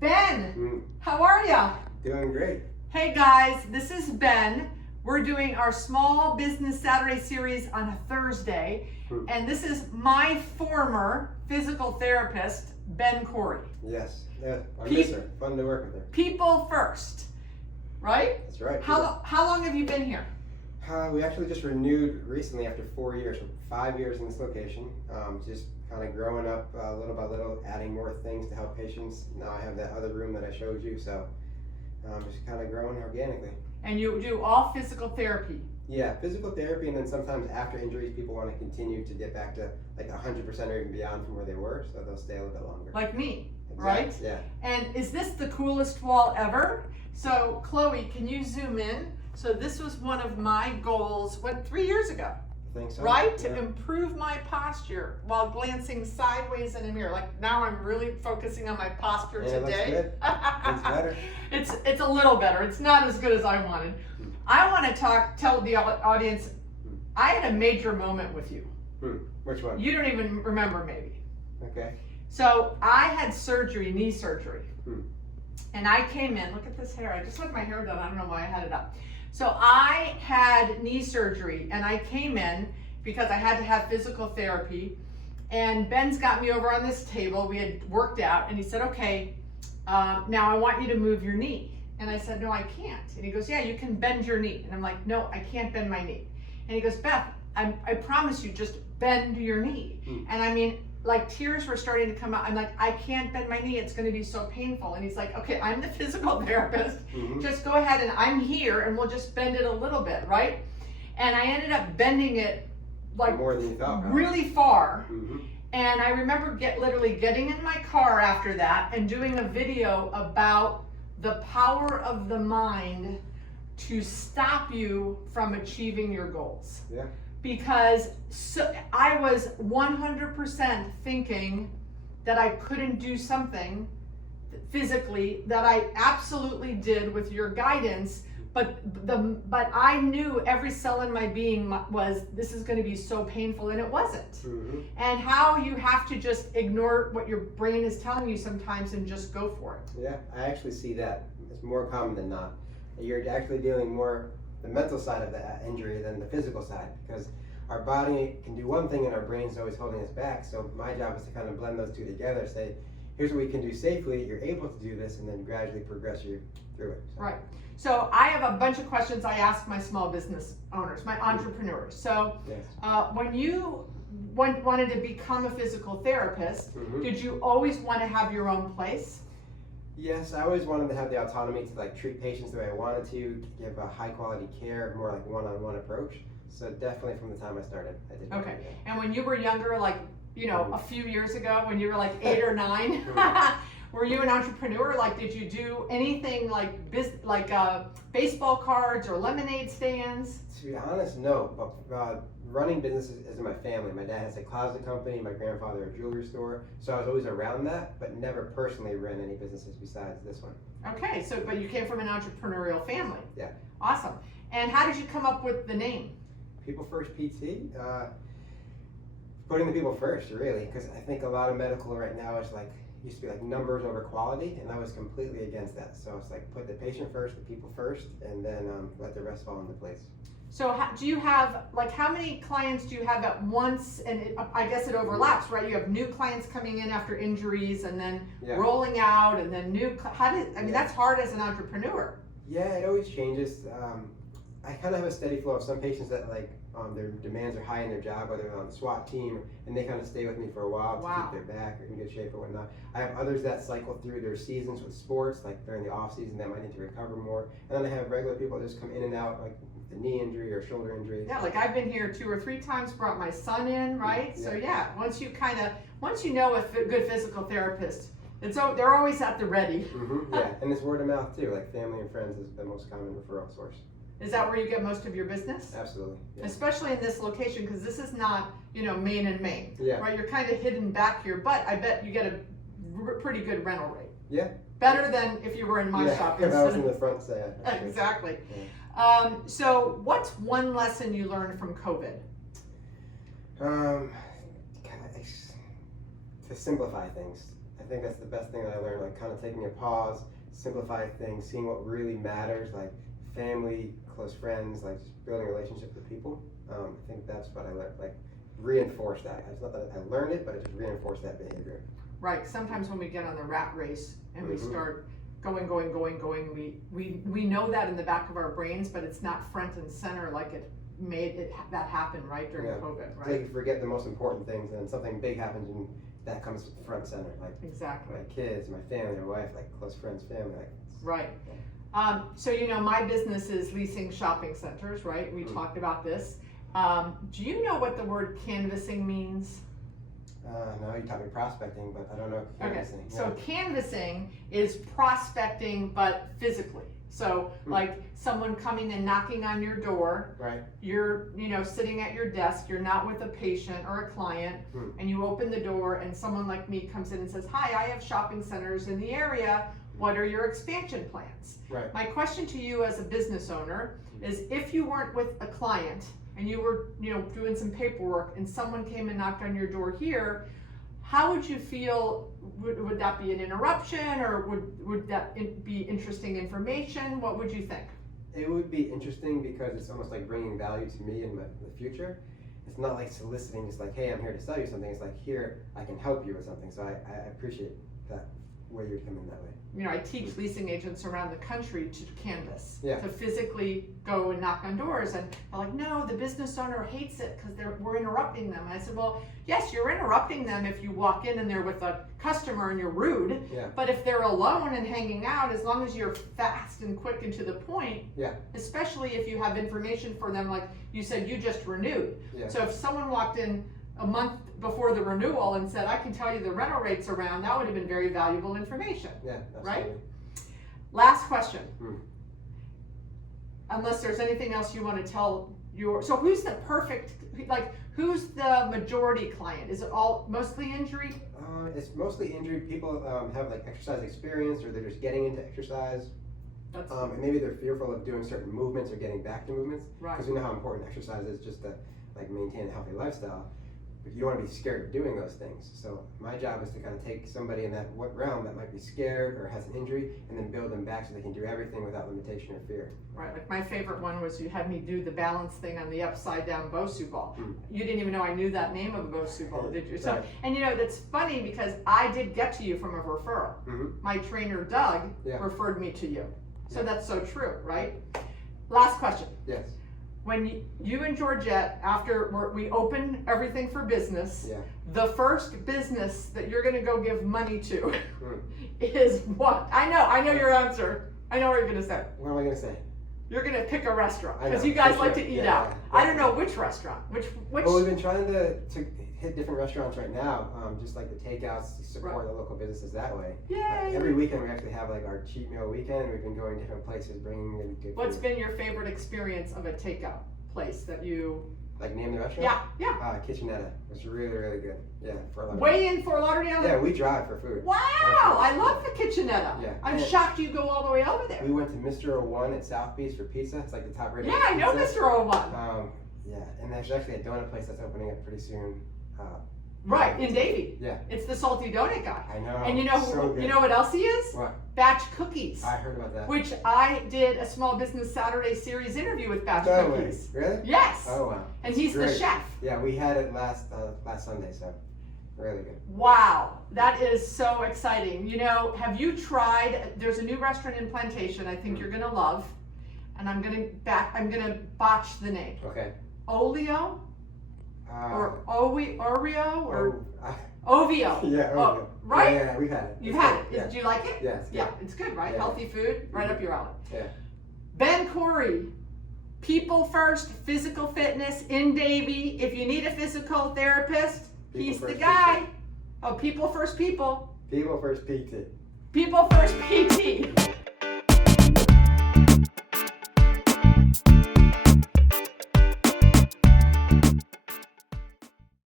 Ben, how are ya? Doing great. Hey guys, this is Ben. We're doing our Small Business Saturday series on a Thursday, and this is my former physical therapist, Ben Corey. Yes, yeah, I miss her. Fun to work with her. People First, right? That's right. How long have you been here? We actually just renewed recently after 4 years, so 5 years in this location. Just kind of growing up little by little, adding more things to help patients. Now I have that other room that I showed you, so just kind of growing organically. And you do all physical therapy? Yeah, physical therapy, and then sometimes after injuries, people want to continue to get back to like 100% or even beyond from where they were, so they'll stay a little bit longer. Like me, exactly. Right? Yeah. And is this the coolest wall ever? So Chloe, can you zoom in? So this was one of my goals, 3 years ago? I think so. Right? Yeah. To improve my posture while glancing sideways in a mirror. Like now I'm really focusing on my posture Yeah, today. it looks good. It's better. It's a little better. It's not as good as I wanted. I want to tell the audience, I had a major moment with you. Which one? You don't even remember maybe. Okay. So I had surgery, knee surgery. And I came in, look at this hair. I just had my hair done. I don't know why I had it up. So I had knee surgery and I came in because I had to have physical therapy, and Ben's got me over on this table. We had worked out and he said, okay, now I want you to move your knee. And I said, no, I can't. And he goes, yeah, you can bend your knee. And I'm like, no, I can't bend my knee. And he goes, Beth, I promise you, just bend your knee. And I mean, like tears were starting to come out. I'm like, I can't bend my knee. It's going to be so painful. And he's like, okay, I'm the physical therapist. Just go ahead and I'm here and we'll just bend it a little bit, right? And I ended up bending it like more than you thought, really far. And I remember literally getting in my car after that and doing a video about the power of the mind to stop you from achieving your goals. Yeah. Because I was 100% thinking that I couldn't do something physically that I absolutely did with your guidance, but I knew every cell in my being was, this is going to be so painful, and it wasn't. And how you have to just ignore what your brain is telling you sometimes and just go for it. Yeah, I actually see that. It's more common than not. You're actually dealing more the mental side of the injury than the physical side, because our body can do one thing and our brain's always holding us back. So my job is to kind of blend those two together, say, here's what we can do safely, you're able to do this, and then gradually progress you through it. So. Right. So I have a bunch of questions I ask my small business owners, my entrepreneurs. So Yes. when you wanted to become a physical therapist, did you always want to have your own place? Yes, I always wanted to have the autonomy to like treat patients the way I wanted to, give a high quality care, more like one-on-one approach. So definitely from the time I started, I did. Okay. And when you were younger, like, you know, a few years ago, when you were like 8 or 9, were you an entrepreneur? Like, did you do anything like baseball cards or lemonade stands? To be honest, no. But running businesses is in my family. My dad has a closet company, my grandfather a jewelry store. So I was always around that, but never personally ran any businesses besides this one. Okay, so but you came from an entrepreneurial family. Yeah. Awesome. And how did you come up with the name? People First PT. Putting the people first, really, because I think a lot of medical right now is like, used to be like numbers over quality, and I was completely against that. So it's like put the patient first, the people first, and then let the rest fall into place. So do you have, like, how many clients do you have at once? And I guess it overlaps, right? You have new clients coming in after injuries, and then rolling out, and then that's hard as an entrepreneur. Yeah, it always changes. I kind of have a steady flow of some patients that like their demands are high in their job, whether they're on the SWAT team, and they kind of stay with me for a while to keep their back or in good shape or whatnot. I have others that cycle through their seasons with sports, like during the off season, that might need to recover more. And then I have regular people that just come in and out, like the knee injury or shoulder injury. Yeah, like I've been here 2 or 3 times, brought my son in, right? Yeah. So yeah, once you know a good physical therapist, they're always at the ready. Yeah, and it's word of mouth too, like family and friends is the most common referral source. Is that where you get most of your business? Absolutely. Yeah. Especially in this location, because this is not, Main and Main. Yeah. Right? You're kind of hidden back here, but I bet you get a pretty good rental rate. Yeah. Better than if you were in my shop. If I was in the front side. Exactly. Yeah. So what's one lesson you learned from COVID? To simplify things. I think that's the best thing that I learned, like kind of taking a pause, simplify things, seeing what really matters, like family, close friends, like just building relationships with people. I think that's what I learned, like reinforce that. It's not that I learned it, but it just reinforced that behavior. Right. Sometimes when we get on the rat race and we start going, we know that in the back of our brains, but it's not front and center like it made it that happen right during COVID, right? It's like you forget the most important things, and something big happens, and that comes front and center. Like exactly. My kids, my family, my wife, like close friends, family. Like, right. So my business is leasing shopping centers, right? We talked about this. Do you know what the word canvassing means? No, you taught me prospecting, but I don't know canvassing. Okay, so canvassing is prospecting, but physically. So like someone coming and knocking on your door, right? You're, sitting at your desk, you're not with a patient or a client, and you open the door and someone like me comes in and says, hi, I have shopping centers in the area. What are your expansion plans? Right. My question to you as a business owner is if you weren't with a client and you were, doing some paperwork and someone came and knocked on your door here, how would you feel? Would that be an interruption, or would that be interesting information? What would you think? It would be interesting because it's almost like bringing value to me in the future. It's not like soliciting, just like, hey, I'm here to sell you something. It's like, here, I can help you with something. So I appreciate that way you're coming that way. I teach leasing agents around the country to canvass, Yeah. to physically go and knock on doors, and they're like, no, the business owner hates it because we're interrupting them. And I said, well, yes, you're interrupting them if you walk in and they're with a customer and you're rude, but if they're alone and hanging out, as long as you're fast and quick and to the point, especially if you have information for them, like you said, you just renewed. So if someone walked in a month before the renewal and said, I can tell you the rental rates around, that would have been very valuable information. Yeah, right? Last question. Unless there's anything else you want to tell so who's the perfect, who's the majority client? Is it all mostly injury? It's mostly injury. People have like exercise experience, or they're just getting into exercise. And maybe they're fearful of doing certain movements or getting back to movements. Right. Because we know how important exercise is just to like maintain a healthy lifestyle. But you don't want to be scared of doing those things. So my job is to kind of take somebody in that realm that might be scared or has an injury, and then build them back so they can do everything without limitation or fear. Right, like my favorite one was you had me do the balance thing on the upside down Bosu ball. You didn't even know I knew that name of a Bosu ball, did you? So, right. And that's funny because I did get to you from a referral. My trainer Doug referred me to you. So that's so true, right? Last question. Yes. When you and Georgette, after we open everything for business, the first business that you're going to go give money to is what? I know your answer. I know what you're going to say. What am I going to say? You're going to pick a restaurant because you guys like to eat out. I don't know which restaurant. Which? Well, we've been trying to hit different restaurants right now, just like the takeouts, support the local businesses that way. Yay! Every weekend we actually have like our cheat meal weekend. We've been going to different places, bringing in good What's food. been your favorite experience of a takeout place that you? Like name the restaurant? Yeah. Kitchenetta. It was really, really good. Yeah, Fort Lauderdale. Way in Fort Lauderdale? Yeah, we drive for food. Wow, I love the Kitchenetta. Yeah. I'm shocked you go all the way over there. We went to Mr. 01 at South Beach for pizza. It's like the top rated Yeah, I know pizza. Mr. 01. Yeah, and there's actually a donut place that's opening up pretty soon. Right, in Davie. Yeah. It's the salty donut guy. I know. And you know what else he is? What? Batch Cookies. I heard about that. Which I did a Small Business Saturday series interview with Batch Cookies. Really? Yes. Oh wow. And he's the chef. Yeah, we had it last Sunday, so really good. Wow, that is so exciting. Have you tried? There's a new restaurant in Plantation. I think you're gonna love, and I'm gonna botch the name. Okay. Olio. Or Oreo or Ovio. Yeah, Ovio. Right? Yeah, we've had it. You've had it. Yeah. Did you like it? Yeah, it's good. Yeah, it's good, right? Yeah. Healthy food, right up your alley. Yeah. Ben Corey, People First Physical Fitness in Davie. If you need a physical therapist, he's the guy. Oh, People First People. People First PT. People First PT.